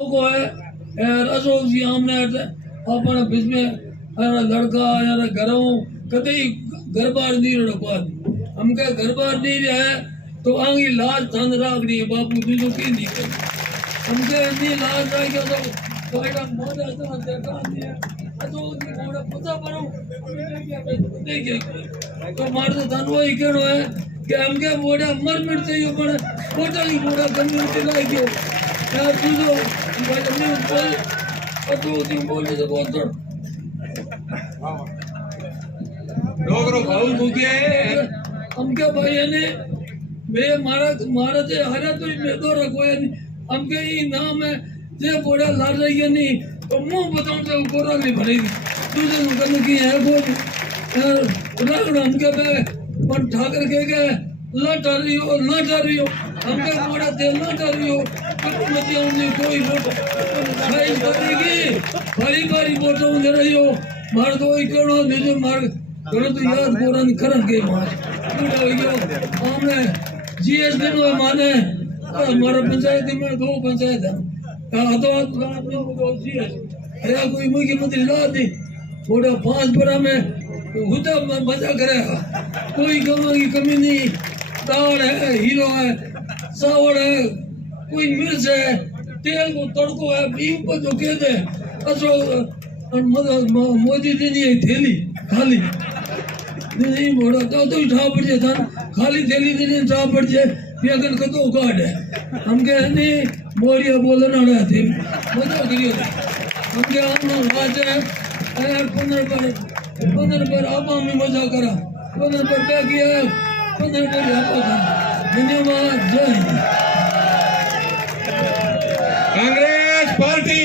को है अशोक जी हमने अपने बीच में लड़का यार घरों कभी घर बार नहीं रखवा हम क्या घर बार नहीं रहे तो आगे लाज धन राख रही है बापू तुझे की नहीं कर हम क्या नहीं लाज रह गया तो बेटा मोदा तो देखा नहीं है अशोक जी मोड़ा पता पड़ो नहीं तो मार तो धन वही कहनो है कि हम क्या मोड़ा मर मिट चाहिए पर मोटा ही मोड़ा कम्युनिटी लाइक हो यार तुझो भाई हमने बोल अशोक जी बोले तो बहुत लोग रो भाऊ मुके हम क्या भाई ने मैं मारा से हरा तो मैं तो रखो है हम के ही नाम है जे बोड़ा लड़ रही है नहीं तो मुंह बताऊं तो कोरा नहीं भरेगी तुझे नुकसान की है वो उदाहरण हम के पे पर ठाकर के लट रही हो हम के बोड़ा तेल न कर रही हो कभी मत आऊंगी कोई वोट नहीं करेगी बारी बारी वोटों दे रही हो मार दो ही करो मुझे मार करो तो याद बोरा नहीं करन के मार पूरा हो गया हमने जीएस दिन में माने हमारा पंचायत में 2 पंचायत है तो दो जीएस है कोई मुख्यमंत्री ला दी थोड़ा 5 बड़ा में हुदा मजा करेगा कोई कमी नहीं दाल है हीरो है चावल है कोई मिर्च है तेल को तड़को है बीम पर जो कह दे मोदी जी नहीं थैली खाली नहीं बोला तो उठा पड़ जाए था खाली थैली देने उठा पड़ जाए अगर कतो कार्ड है हम क्या नहीं मोरिया बोलना ना थे मजा करियो हम क्या हम राज है 15 पर आप हमें मजा करा 15 पर क्या किया 15 पर आप धन्यवाद जय हिंद कांग्रेस पार्टी